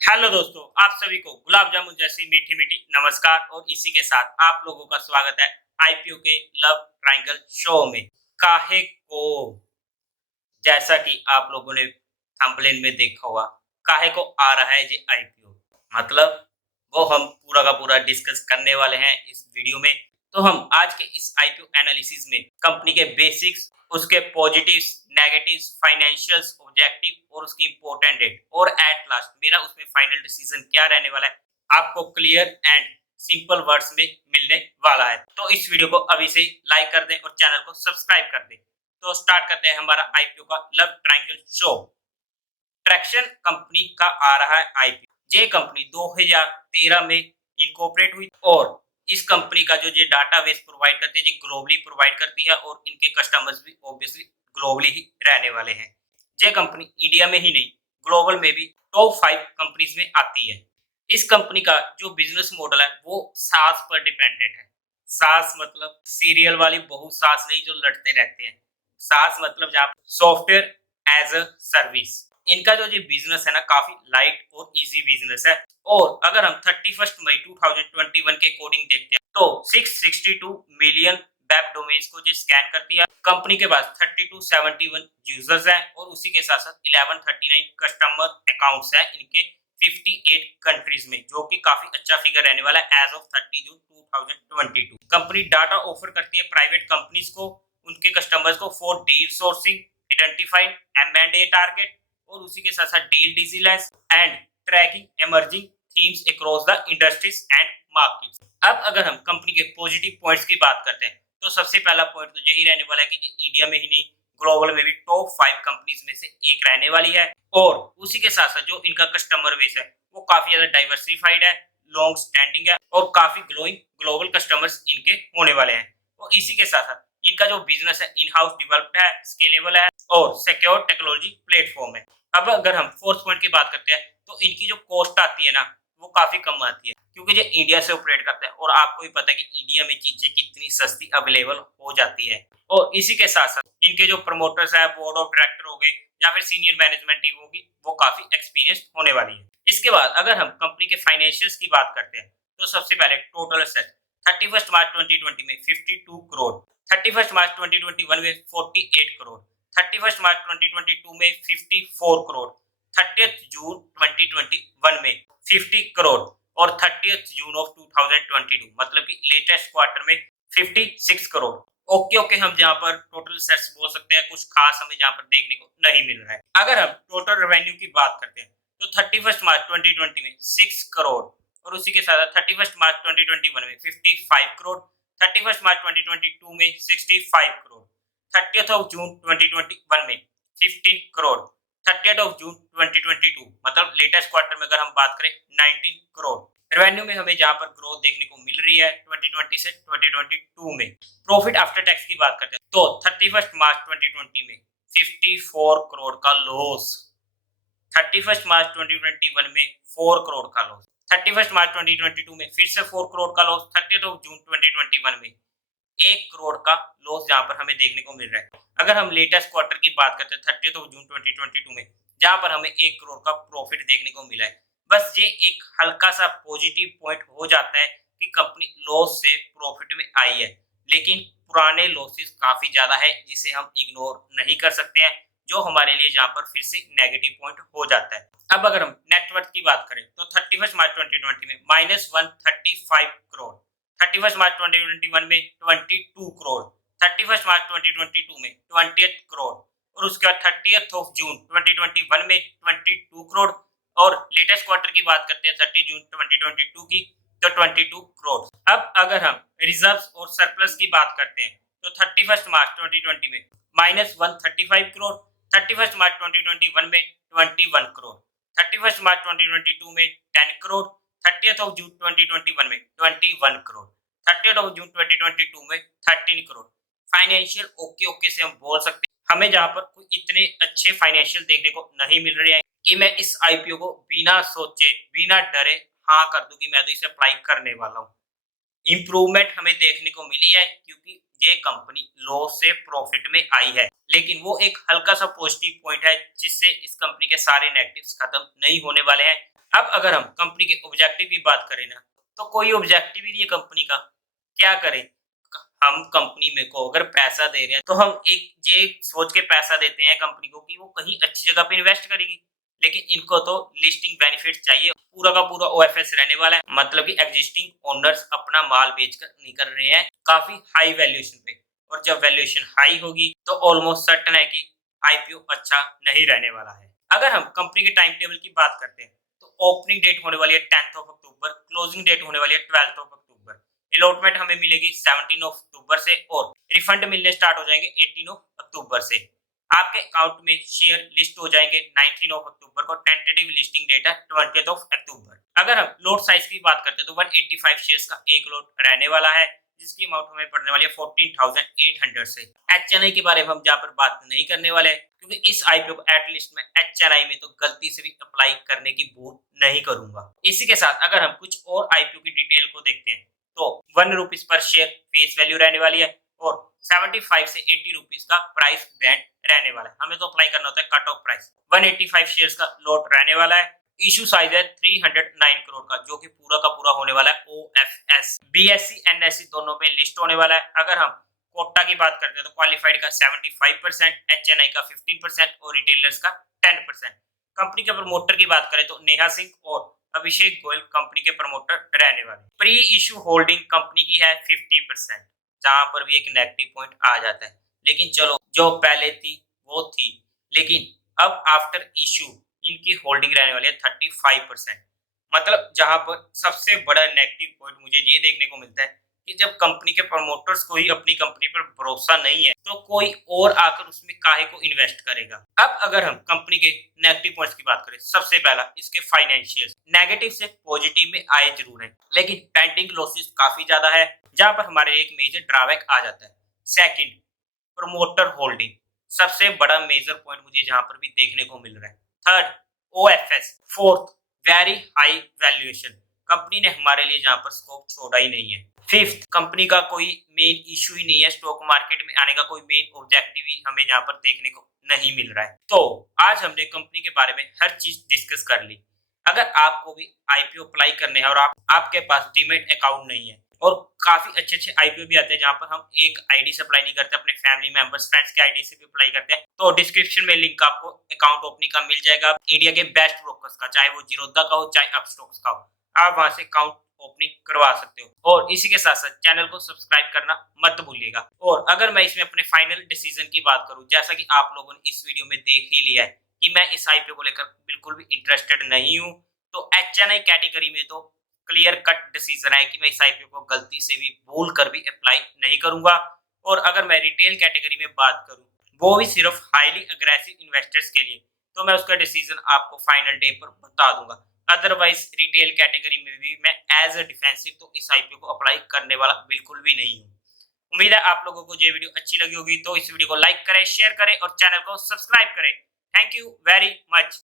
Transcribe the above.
Hello दोस्तों, आप सभी को गुलाब जामुन जैसी मीठी मीठी नमस्कार। और इसी के साथ आप लोगों का स्वागत है आईपीओ के लव ट्रायंगल शो में। काहे को, जैसा कि आप लोगों ने थंबनेल में देखा होगा, काहे को आ रहा है ये आईपीओ, मतलब वो हम पूरा का पूरा डिस्कस करने वाले हैं इस वीडियो में। तो हम आज के इस आईपीओ एनालिसिस में कंपनी के बेसिक्स, उसके पॉजिटिव्स, नेगेटिव्स, फाइनेंशियल्स, ऑब्जेक्टिव और उसकी इंपॉर्टेंट डेट और एट लास्ट मेरा उसमें फाइनल डिसीजन क्या रहने वाला है, आपको क्लियर एंड सिंपल वर्ड्स में मिलने वाला है। तो इस वीडियो को अभी से लाइक कर दें और चैनल को सब्सक्राइब कर दें। तो स्टार्ट करते हैं हमारा आईपीओ का love triangle show. Traction company का आ रहा है आईपीओ। ये कंपनी 2013 में इनकॉर्पोरेट हुई और इस कंपनी का जो ये डाटाबेस प्रोवाइड करती है, ये ग्लोबली प्रोवाइड करती है और इनके कस्टमर्स भी ऑब्वियसली ग्लोबली ही रहने वाले हैं। ये कंपनी इंडिया में ही नहीं, ग्लोबल में भी टॉप 5 कंपनीज में आती है। इस कंपनी का जो बिजनेस मॉडल है वो सास पर डिपेंडेंट है। सास मतलब सीरियल वाली बहू सास नहीं जो लड़ते रहते हैं। सास मतलब जहाँ सॉफ्टवेयर एज अ सर्विस। इनका जो ये बिजनेस है ना, काफी लाइट और इजी बिजनेस है। और अगर हम 31 मई 2021 के अकॉर्डिंग देखते हैं तो 662 मिलियन वेब डोमेन्स को जो स्कैन करती है। कंपनी के पास 3271 यूजर्स हैं और उसी के साथ साथ 1139 कस्टमर अकाउंट्स हैं इनके 58 कंट्रीज में, जो कि काफी अच्छा फिगर रहने वाला है as of 30 June 2022। Company data offer करती है प्राइवेट कंपनीज को, उनके कस्टमर्स को, for deal sourcing, identifying M and A target और उसी के साथ साथ deal diligence and tracking emerging themes across the industries and markets. अब अगर हम कंपनी के पॉजिटिव पॉइंट्स की बात करते हैं तो सबसे पहला पॉइंट तो यही रहने वाला है कि इंडिया में ही नहीं, ग्लोबल में भी टॉप 5 कंपनीज में से एक रहने वाली है। और उसी के साथ साथ जो इनका कस्टमर बेस है वो काफी ज्यादा डाइवर्सिफाइड है, लॉन्ग स्टैंडिंग है और काफी ग्रोइंग ग्लोबल कस्टमर्स इनके होने वाले हैं। और इसी के साथ साथ इनका जो बिजनेस है इन हाउस डेवलप्ड है, स्केलेबल है और सिक्योर टेक्नोलॉजी प्लेटफॉर्म है। अब अगर हम फोर्थ पॉइंट की बात करते हैं तो इनकी जो कॉस्ट आती है ना वो काफी कम आती है, क्योंकि ये इंडिया से ऑपरेट करते हैं और आपको भी पता है कि इंडिया में चीजें कितनी सस्ती अवेलेबल हो जाती है। और इसी के साथ साथ इनके जो प्रमोटर्स है, बोर्ड ऑफ डायरेक्टर हो गए या फिर सीनियर मैनेजमेंट टीम होगी, वो काफी एक्सपीरियंस होने वाली है। इसके बाद अगर हम कंपनी के फाइनेंशियल्स की बात करते हैं तो सबसे पहले टोटल एसेट 31 मार्च 2020 में 52 करोड़, 31 मार्च 2021 में 48 करोड़, 31 मार्च 2022 में 54 करोड़, 30 जून 2021 में 50 करोड़ और 30 जून ऑफ 2022 मतलब कि लेटेस्ट क्वार्टर में 56 करोड़। ओके ओके, हम जहाँ पर टोटल सेट्स बोल सकते हैं, कुछ खास हमें जहाँ पर देखने को नहीं मिल रहा है। अगर हम टोटल रेवेन्यू की बात करते हैं तो 31 मार्च 2020 में 6 करोड़ और उसी के साथ 31 मार्च 2021 में 55 करोड़, 31 मार्च 2022 में 65 करोड़, 30th ऑफ जून 2021 में 15 करोड़, 30th ऑफ जून 2022 मतलब लेटेस्ट क्वार्टर में अगर हम बात करें 19 करोड़। रेवेन्यू में हमें जहां पर ग्रोथ देखने को मिल रही है 2020 से 2022 में। प्रॉफिट आफ्टर टैक्स की बात करते हैं तो 31 मार्च 2020 में 54 करोड़ का लॉस, 31 मार्च 2021 में 4 करोड़ का लॉस, 31 मार्च 2022 में फिर से 4 करोड़ का लॉस, 30 ऑफ जून 2021 में 1 करोड़ का लॉस जहां पर हमें देखने को मिल रहा है। अगर हम लेटेस्ट क्वार्टर की बात करते हैं 30 ऑफ जून 2022 में, जहां पर हमें 1 करोड़ का प्रॉफिट देखने को मिला है। बस ये एक हल्का सा पॉजिटिव पॉइंट हो जाता है कि कंपनी लॉस से प्रॉफिट में आई है, लेकिन पुराने लॉसेस काफी ज्यादा है जिसे हम इग्नोर नहीं कर सकते हैं, जो हमारे लिए जहां पर फिर से नेगेटिव पॉइंट हो जाता है। अब अगर हम नेटवर्थ की बात करें तो 31 मार्च 2020 में -135 करोड़, 31 मार्च 2021 में 22 करोड़, 31 मार्च 2022 में 28 करोड़ और उसके बाद 30th ऑफ जून 2021 में 22 करोड़ और लेटेस्ट क्वार्टर की बात करते हैं 30 जून 2022 की तो 22 करोड़। अब अगर हम रिजर्व्स और सरप्लस की बात करते हैं तो 31 मार्च 2020 में -135 करोड़, 31 मार्च 2021 में 21 करोड़, 31 मार्च 2022 में 10 करोड़, 30th ऑफ जून 2021 में 21 करोड़, 30th ऑफ जून 2022 में 13 करोड़। फाइनेंशियल ओके ओके से हम बोल सकते हैं। हमें जहां पर कोई इतने अच्छे फाइनेंशियल देखने को नहीं मिल रहे हैं कि मैं इस आईपीओ को बिना सोचे बिना डरे हाँ कर दूं कि मैं तो इसे अप्लाई करने वाला हूँ। इम्प्रूवमेंट हमें देखने को मिली है क्योंकि ये कंपनी लॉस से प्रॉफिट में आई है, लेकिन वो एक हल्का सा पॉजिटिव पॉइंट है जिससे इस कंपनी के सारे नेगेटिव्स खत्म नहीं होने वाले हैं। अब अगर हम कंपनी के ऑब्जेक्टिव की बात करें ना, तो कोई ऑब्जेक्टिव ही नहीं है कंपनी का। क्या करें? हम कंपनी में को अगर पैसा दे रहे हैं, तो हम एक ये सोच के पैसा देते हैं कंपनी को कि वो कहीं अच्छी जगह पे इन्वेस्ट करेगी। लेकिन इनको तो लिस्टिंग बेनिफिट चाहिए, पूरा का पूरा ओएफएस रहने वाला है। मतलब कि एग्जिस्टिंग ओनर्स अपना माल बेचकर निकल रहे हैं काफ़ी हाई वैल्यूएशन पे, और जब वैल्यूएशन हाई होगी, तो ऑलमोस्ट सर्टेन है कि आईपीओ अच्छा नहीं रहने वाला है। अगर हम कंपनी के टाइम टेबल की बात करते हैं, तो ओपनिंग डेट होने वाली है 10th of October, closing date होने वाली है 12th ऑफ अक्टूबर। अलॉटमेंट हमें मिलेगी 17 ऑफ अक्टूबर से, और रिफंड मिलने स्टार्ट हो जाएंगे 18 ऑफ अक्टूबर से। आपके अकाउंट में शेयर लिस्ट हो जाएंगे 19 ऑफ अक्टूबर को, टेंटेटिव लिस्टिंग डेट है 20th ऑफ अक्टूबर। अगर हम लोट साइज की बात करते हैं, तो 185 शेयर्स का एक लोट रहने वाला है, जिसकी अमाउंट हमें पड़ने वाली है 14,800 से। एचएनआई के बारे में हम जहाँ पर बात नहीं करने वाले, क्योंकि इस आईपीओ को एटलीस्ट मैं एचएनआई में तो गलती से भी अप्लाई करने की भूल नहीं करूंगा। इसी के साथ अगर हम कुछ और आईपीओ की डिटेल को देखते हैं, तो 1 rupees per share face value रहने वाली है, और 75 से 80 रुपीज का प्राइस बैंड रहने वाला है। हमें तो अप्लाई करना होता है कट ऑफ प्राइस। 185 शेयर्स का लॉट रहने वाला है। इशू साइज है 309 करोड़ का, जो कि पूरा का पूरा होने वाला है ओएफएस। बीएससी एनएससी दोनों पे लिस्ट होने वाला है। अगर हम कोटा की बात करते हैं, तो क्वालिफाइड का 75%, एचएनआई का 15% और रिटेलर्स का 10%। कंपनी के प्रमोटर की बात करें, तो नेहा सिंह और अभिषेक गोयल कंपनी के प्रमोटर रहने वाले। प्री इशू होल्डिंग कंपनी की है 50%, जहां पर भी एक नेगेटिव पॉइंट आ जाता है। लेकिन चलो, जो पहले थी वो थी, लेकिन अब आफ्टर इशू इनकी होल्डिंग रहने वाली है 35%। मतलब जहां पर सबसे बड़ा नेगेटिव पॉइंट मुझे ये देखने को मिलता है कि जब कंपनी के प्रमोटर्स को ही अपनी कंपनी पर भरोसा नहीं है, तो कोई और आकर उसमें काहे को इन्वेस्ट करेगा। अब अगर हम कंपनी के नेगेटिव पॉइंट्स की बात करें, सबसे पहला इसके फाइनेंशियल नेगेटिव से पॉजिटिव में आए जरूर है, लेकिन पेंडिंग लॉसेस काफी ज्यादा है, जहां पर हमारे एक मेजर ड्रॉबैक आ जाता है। सेकंड, प्रमोटर होल्डिंग, सबसे बड़ा मेजर पॉइंट मुझे जहां पर भी देखने को मिल रहा है। Third, OFS. Fourth, very high valuation, company ने हमारे लिए जहां पर स्कोप छोड़ा ही नहीं है। फिफ्थ, कंपनी का कोई मेन इशू ही नहीं है, स्टॉक मार्केट में आने का कोई मेन ऑब्जेक्टिव ही हमें यहाँ पर देखने को नहीं मिल रहा है। तो आज हमने कंपनी के बारे में हर चीज डिस्कस कर ली। अगर आपको भी आईपीओ अप्लाई करने हैं, और आपके पास डीमैट अकाउंट नहीं है, और काफी अच्छे अच्छे आईपीओ भी आते हैं जहां पर हम एक आईडी से अप्लाई नहीं करते, अपने फैमिली मेंबर्स फ्रेंड्स के आईडी से भी अप्लाई करते हैं, तो डिस्क्रिप्शन में लिंक आपको अकाउंट ओपनिंग का मिल जाएगा, इंडिया के बेस्ट ब्रोकर्स का, चाहे वो जीरोधा का हो चाहे अपस्टॉक्स का हो। आप वहां से अकाउंट ओपनिंग करवा सकते हो। और इसी के साथ साथ चैनल को सब्सक्राइब करना मत भूलिएगा। और अगर मैं इसमें अपने फाइनल डिसीजन की बात करूं, जैसा कि आप लोगों ने इस वीडियो में देख ही लिया है कि मैं इस आईपीओ को लेकर बिल्कुल भी इंटरेस्टेड नहीं हूं, तो एचएनआई कैटेगरी में तो क्लियर कट डिसीजन है कि मैं इस आईपीओ को गलती से भी भूल कर भी अप्लाई नहीं करूंगा। और अगर मैं रिटेल कैटेगरी में बात करूं, वो भी सिर्फ हाईली अग्रेसिव इन्वेस्टर्स के लिए, तो मैं उसका डिसीजन आपको फाइनल डे पर बता दूंगा। अदरवाइज रिटेल कैटेगरी में भी मैं एज अ डिफेंसिव तो इस आईपीओ को अप्लाई करने वाला बिल्कुल भी नहीं हूँ। उम्मीद है आप लोगों को ये वीडियो अच्छी लगी होगी, तो इस वीडियो को लाइक करें, शेयर करें और चैनल को सब्सक्राइब करें। Thank you very much.